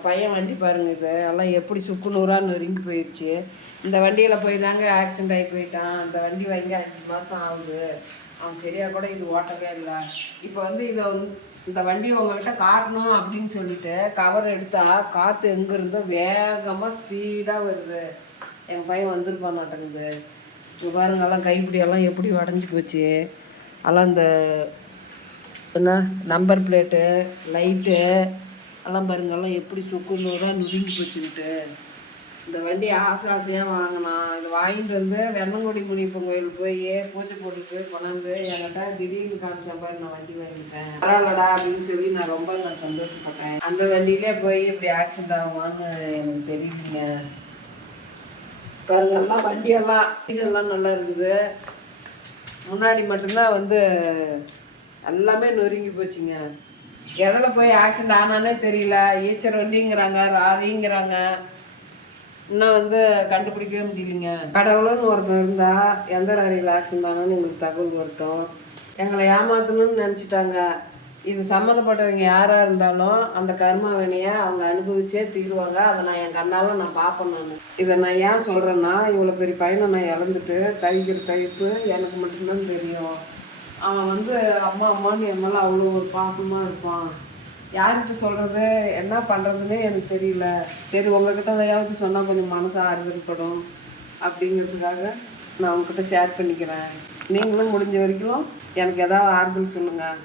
எங்கள் பையன் வண்டி பாருங்க இது எல்லாம் எப்படி சுக்கு நொறுங்கி போயிடுச்சு இந்த வண்டியில் போய் தாங்க ஆக்சிடென்ட் ஆகி போயிட்டான். இந்த வண்டி வாங்கி அஞ்சு மாதம் ஆகுது. அவன் சரியாக கூட இது ஓட்டவே இல்லை. இப்போ வந்து இதை வந்து இந்த வண்டியை உங்கள்கிட்ட காட்டணும் அப்படின்னு சொல்லிட்டு கவர் எடுத்தால் காற்று எங்கேருந்தோ வேகமாக ஸ்பீடாக வருது. என் பையன் வந்திருக்க மாட்டேங்குது. இங்கே பாருங்கெல்லாம் கைப்பிடியெல்லாம் எப்படி உடஞ்சி போச்சு. எல்லாம் இந்த என்ன நம்பர் பிளேட்டு லைட்டு எல்லாம் பாருங்க எல்லாம் எப்படி சுக்குநூறாக நுடுங்கி போச்சுக்கிட்டு. இந்த வண்டி ஆசை ஆசையாக வாங்கினான் இது வாங்கிட்டு வந்து வெண்ணங்குடி முனியப்பன் கோயில் போய் பூஜை போட்டுட்டு கொண்டாந்து என்கிட்ட திடீர்னு காமிச்ச பாரு நான் வண்டி வாங்கிட்டேன். பரவாயில்லடா அப்படின்னு சொல்லி நான் ரொம்ப நான் சந்தோஷப்பட்டேன். அந்த வண்டியிலே போய் இப்படி ஆக்சிடென்ட் ஆகுமான்னு எனக்கு தெரியலீங்க பாருங்க எல்லாம் வண்டியெல்லாம் எல்லாம் நல்லா இருக்குது. முன்னாடி மட்டும்தான் வந்து எல்லாமே நொறுங்கி போச்சுங்க. எதில் போய் ஆக்சிடெண்ட் ஆனானே தெரியல. ஈச்சர் வண்டிங்கிறாங்க ராரிங்கிறாங்க இன்னும் வந்து கண்டுபிடிக்கவே முடியலைங்க. கடவுளுன்னு ஒருத்தன் இருந்தால் எந்த ராரியில் ஆக்சிடெண்ட் ஆனான்னு எங்களுக்கு தகவல் வரட்டும். எங்களை ஏமாத்தணும்னு நினச்சிட்டாங்க. இது சம்மந்தப்பட்டவங்க யாராக இருந்தாலும் அந்த கர்ம அவங்க அனுபவிச்சே தீருவாங்க. அதை நான் என் கண்ணால் நான் பார்ப்பேன் நான். இதை நான் ஏன் சொல்கிறேன்னா இவ்வளோ பெரிய பையனை நான் இழந்துட்டு தவிக்கிற தவிப்பு எனக்கு மட்டும்தான் தெரியும். அவன் வந்து அம்மா அம்மான்னு என் மேலே அவ்வளோ ஒரு பாசமாக இருப்பான். யார்கிட்ட சொல்கிறது என்ன பண்ணுறதுன்னே எனக்கு தெரியல. சரி உங்ககிட்ட எதையாவது சொன்னால் கொஞ்சம் மனசு ஆறுதல் படும் அப்படிங்கிறதுக்காக நான் உங்ககிட்ட ஷேர் பண்ணிக்கிறேன். நீங்களும் முடிஞ்ச வரைக்கும் எனக்கு ஏதாவது ஆறுதல் சொல்லுங்கள்